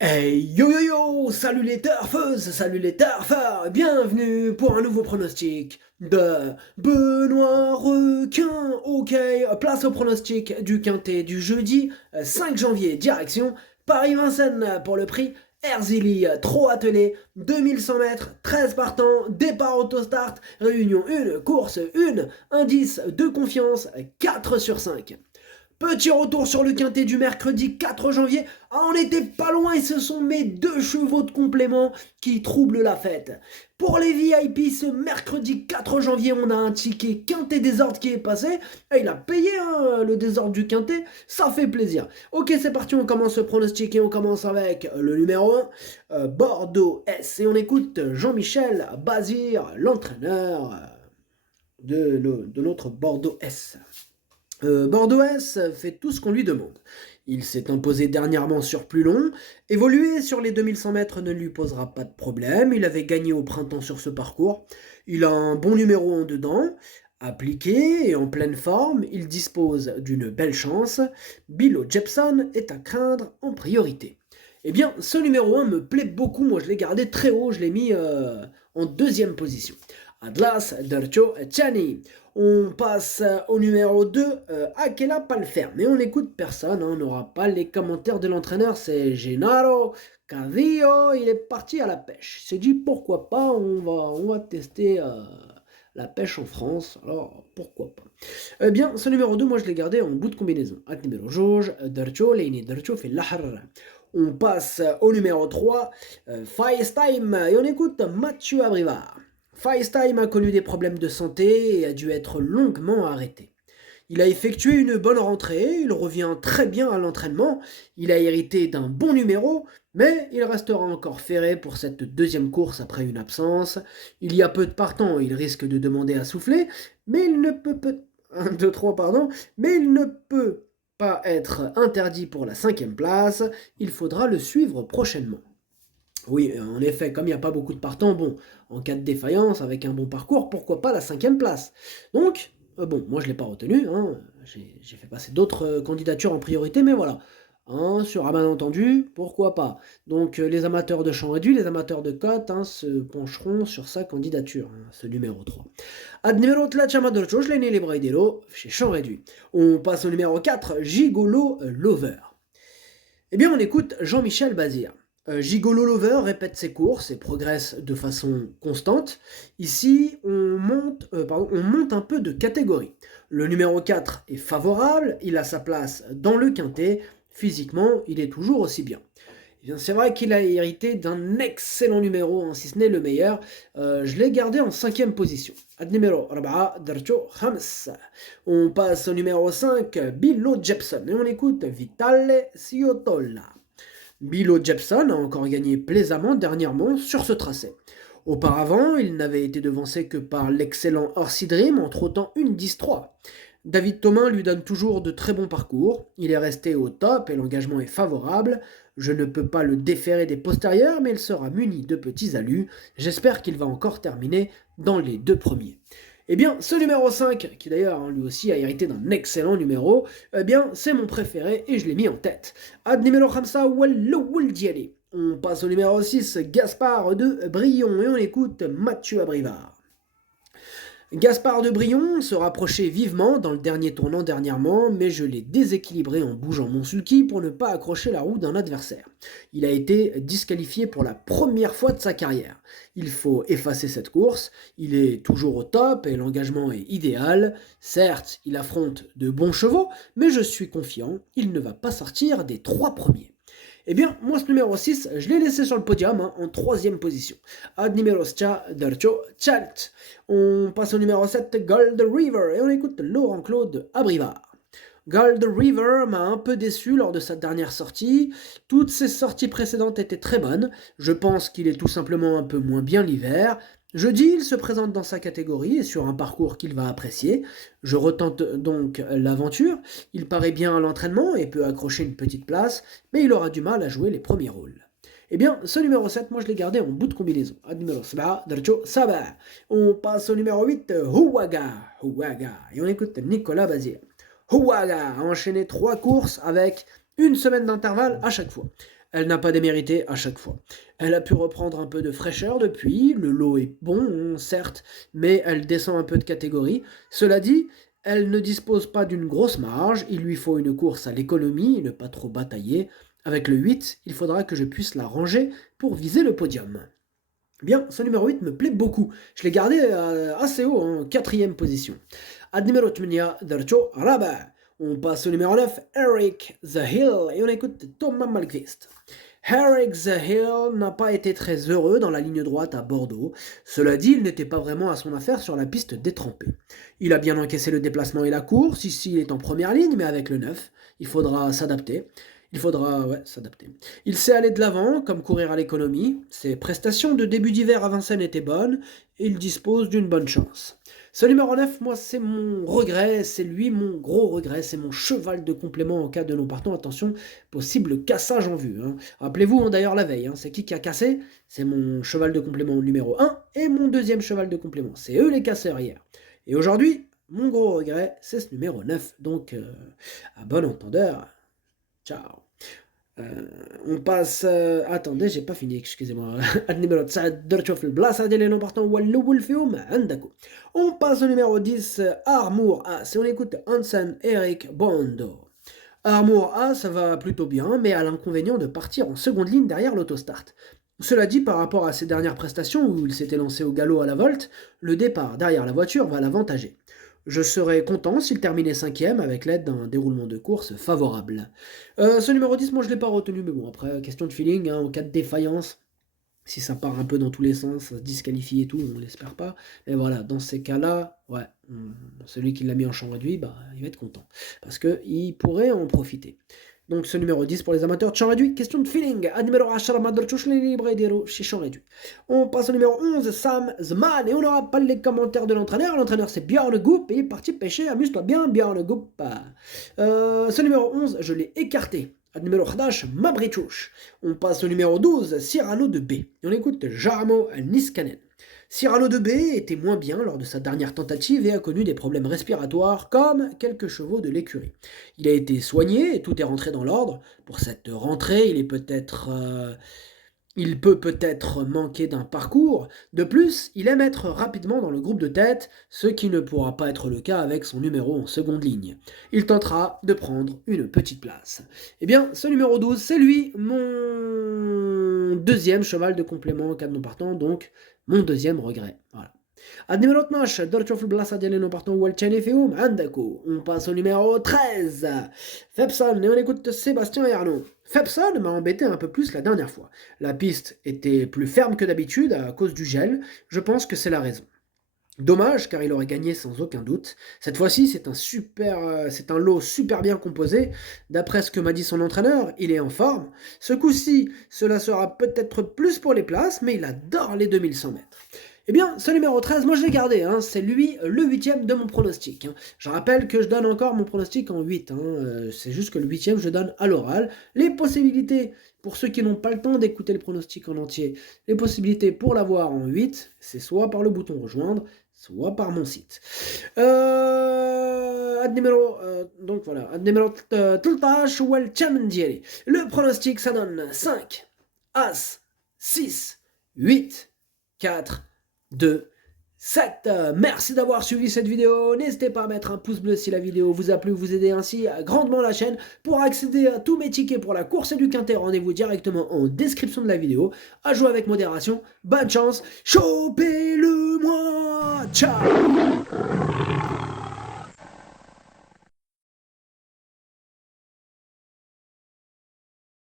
Hey yo yo yo, salut les turfeuses, salut les turfeurs, bienvenue pour un nouveau pronostic de Benoît Requin. Ok, place au pronostic du quintet du jeudi 5 janvier, direction Paris-Vincennes pour le prix Erzili, trop attelé, 2100 mètres, 13 partants, départ autostart, réunion 1, course 1, indice de confiance 4 sur 5. Petit retour sur le quintet du mercredi 4 janvier. Ah, on n'était pas loin et ce sont mes deux chevaux de complément qui troublent la fête. Pour les VIP, ce mercredi 4 janvier, on a un ticket quintet désordre qui est passé. Et il a payé le désordre du quintet, ça fait plaisir. Ok, c'est parti, on commence le pronostic et on commence avec le numéro 1, Bordeaux S. Et on écoute Jean-Michel Bazir, l'entraîneur de notre Bordeaux S. Bordeaux S fait tout ce qu'on lui demande. Il s'est imposé dernièrement sur plus long. Évoluer sur les 2100 mètres ne lui posera pas de problème. Il avait gagné au printemps sur ce parcours. Il a un bon numéro en dedans. Appliqué et en pleine forme, il dispose d'une belle chance. Bilo Jepson est à craindre en priorité. Eh bien, ce numéro 1 me plaît beaucoup. Moi, je l'ai gardé très haut. Je l'ai mis en deuxième position. Atlas Dercho Chani. On passe au numéro 2, Akela Palfer. Mais on n'écoute personne, hein, on n'aura pas les commentaires de l'entraîneur, c'est Gennaro Cadillo, il est parti à la pêche. Il s'est dit pourquoi pas, on va tester la pêche en France, alors pourquoi pas. Eh bien, ce numéro 2, moi je l'ai gardé en bout de combinaison. At numéro Jauge, Dercho, Leini Dercho fait l'ahar. On passe au numéro 3, Time, et on écoute Mathieu Abrivard. FaceTime a connu des problèmes de santé et a dû être longuement arrêté. Il a effectué une bonne rentrée, il revient très bien à l'entraînement, il a hérité d'un bon numéro, mais il restera encore ferré pour cette deuxième course après une absence. Il y a peu de partants, il risque de demander à souffler, mais il ne peut, 1, 2, 3, pardon, mais il ne peut pas être interdit pour la cinquième place, il faudra le suivre prochainement. Oui, en effet, comme il n'y a pas beaucoup de partants, bon, en cas de défaillance, avec un bon parcours, pourquoi pas la cinquième place. Donc, bon, moi je ne l'ai pas retenu, hein, j'ai fait passer d'autres candidatures en priorité, mais voilà. Hein, sur un malentendu, pourquoi pas. Donc les amateurs de champ réduit, les amateurs de cote se pencheront sur sa candidature, hein, ce numéro 3. Ad numéro 3, Chamadorcho, je l'ai né les Braidero, chez champ réduit. On passe au numéro 4, Gigolo Lover. Eh bien, on écoute Jean-Michel Bazir. Gigolo Lover répète ses courses et progresse de façon constante. Ici, on monte un peu de catégorie. Le numéro 4 est favorable, il a sa place dans le quintet. Physiquement, il est toujours aussi bien. Eh bien, c'est vrai qu'il a hérité d'un excellent numéro, hein, si ce n'est le meilleur. Je l'ai gardé en cinquième position. Ad numéro 4, Darcho Hams. On passe au numéro 5, Bilo Jepson. Et on écoute Vitale Ciotola. Bilo Jepson a encore gagné plaisamment dernièrement sur ce tracé. Auparavant, il n'avait été devancé que par l'excellent Orsi Dream en trottant une 10-3. David Thomas lui donne toujours de très bons parcours, il est resté au top et l'engagement est favorable. Je ne peux pas le déférer des postérieurs, mais il sera muni de petits alus. J'espère qu'il va encore terminer dans les deux premiers. Eh bien, ce numéro 5, qui d'ailleurs lui aussi a hérité d'un excellent numéro, eh bien, c'est mon préféré et je l'ai mis en tête. Ad numéro 5, Wallo. On passe au numéro 6, Gaspard de Brion, et on écoute Mathieu Abrivard. Gaspard de Brion se rapprochait vivement dans le dernier tournant dernièrement, mais je l'ai déséquilibré en bougeant mon sulky pour ne pas accrocher la roue d'un adversaire. Il a été disqualifié pour la première fois de sa carrière. Il faut effacer cette course, il est toujours au top et l'engagement est idéal. Certes, il affronte de bons chevaux, mais je suis confiant, il ne va pas sortir des 3 premiers. Eh bien, moi, ce numéro 6, je l'ai laissé sur le podium, en troisième position. Ad numéro 4, Dercho Chalt. On passe au numéro 7, Gold River, et on écoute Laurent Claude Abrivard. Gold River m'a un peu déçu lors de sa dernière sortie. Toutes ses sorties précédentes étaient très bonnes. Je pense qu'il est tout simplement un peu moins bien l'hiver. Jeudi, il se présente dans sa catégorie et sur un parcours qu'il va apprécier. Je retente donc l'aventure. Il paraît bien à l'entraînement et peut accrocher une petite place, mais il aura du mal à jouer les premiers rôles. Eh bien, ce numéro 7, moi je l'ai gardé en bout de combinaison. Ad numéro 7, Dercho Saba. On passe au numéro 8, Huwaga. Et on écoute Nicolas Bazir. Huwaga a enchaîné 3 courses avec une semaine d'intervalle à chaque fois. Elle n'a pas démérité à chaque fois. Elle a pu reprendre un peu de fraîcheur depuis, le lot est bon, certes, mais elle descend un peu de catégorie. Cela dit, elle ne dispose pas d'une grosse marge, il lui faut une course à l'économie, ne pas trop batailler. Avec le 8, il faudra que je puisse la ranger pour viser le podium. Bien, ce numéro 8 me plaît beaucoup. Je l'ai gardé assez haut, en quatrième position. À numéro 8, Darcho Raba. On passe au numéro 9, Eric The Hill, et on écoute Thomas Malmqvist. Eric The Hill n'a pas été très heureux dans la ligne droite à Bordeaux. Cela dit, il n'était pas vraiment à son affaire sur la piste détrempée. Il a bien encaissé le déplacement et la course, ici il est en première ligne, mais avec le 9, il faudra s'adapter. S'adapter. Il sait aller de l'avant, comme courir à l'économie. Ses prestations de début d'hiver à Vincennes étaient bonnes, et il dispose d'une bonne chance. Ce numéro 9, moi, c'est mon regret, c'est lui mon gros regret, c'est mon cheval de complément en cas de non partant. Attention, possible cassage en vue. Rappelez-vous, d'ailleurs, la veille, c'est qui a cassé? C'est mon cheval de complément numéro 1 et mon deuxième cheval de complément. C'est eux les casseurs hier. Et aujourd'hui, mon gros regret, c'est ce numéro 9. Donc, à bon entendeur, ciao. On passe. Attendez, j'ai pas fini, excusez-moi. النمرة 9 درتو في البلاصة ديال لي نومبورطون هو الأول فيهم عندكم. On passe au numéro 10, Armour As. Et on écoute Hansen Eric Bondo. Armour As, ça va plutôt bien, mais a l'inconvénient de partir en seconde ligne derrière l'autostart. Cela dit, par rapport à ses dernières prestations où il s'était lancé au galop à la volte, le départ derrière la voiture va l'avantager. Je serais content s'il terminait 5e avec l'aide d'un déroulement de course favorable. Ce numéro 10, moi je ne l'ai pas retenu, mais bon, après, question de feeling, en cas de défaillance, si ça part un peu dans tous les sens, ça se disqualifie et tout, on ne l'espère pas. Mais voilà, dans ces cas-là, ouais, celui qui l'a mis en champ réduit, il va être content. Parce qu'il pourrait en profiter. Donc ce numéro 10 pour les amateurs de champ réduit, question de feeling. À numéro 10, chez champ réduit. On passe au numéro 11, Sam Zman, et on n'aura pas les commentaires de l'entraîneur. L'entraîneur c'est Björn Goop, et il est parti pêcher, amuse-toi bien Björn Goop. Ce numéro 11, je l'ai écarté. À numéro 11, Mabritush. On passe au numéro 12, Cyrano de B. Et on écoute Jarmo Niskanen. Cyrano de B était moins bien lors de sa dernière tentative et a connu des problèmes respiratoires comme quelques chevaux de l'écurie. Il a été soigné et tout est rentré dans l'ordre. Pour cette rentrée, il peut peut-être manquer d'un parcours. De plus, il aime être rapidement dans le groupe de tête, ce qui ne pourra pas être le cas avec son numéro en seconde ligne. Il tentera de prendre une petite place. Eh bien, ce numéro 12, c'est lui, mon deuxième cheval de complément en cas de non partant, donc mon deuxième regret. Voilà. النمرة 12 درتو في البلاصة ديال لي نومبارطون هو الثاني فيهم عندكو. On passe au numéro 13, Fepson, et on écoute Sébastien Ernaud. Fepson m'a embêté un peu plus la dernière fois. La piste était plus ferme que d'habitude à cause du gel, je pense que c'est la raison. Dommage, car il aurait gagné sans aucun doute. Cette fois-ci, c'est un lot super bien composé. D'après ce que m'a dit son entraîneur, il est en forme. Ce coup-ci, cela sera peut-être plus pour les places, mais il adore les 2100 mètres. Eh bien, ce numéro 13, moi je l'ai gardé, c'est lui le 8e de mon pronostic. Je rappelle que je donne encore mon pronostic en 8, c'est juste que le 8e je donne à l'oral. Les possibilités, pour ceux qui n'ont pas le temps d'écouter le pronostic en entier, les possibilités pour l'avoir en 8, c'est soit par le bouton rejoindre, soit par mon site. Donc voilà, le pronostic ça donne 5, As, 6, 8, 4, 2, 7. Merci d'avoir suivi cette vidéo. N'hésitez pas à mettre un pouce bleu si la vidéo vous a plu. Vous aidez ainsi grandement la chaîne. Pour accéder à tous mes tickets pour la course du Quintet, rendez-vous directement en description de la vidéo. À jouer avec modération. Bonne chance. Chopez-le moi. Ciao.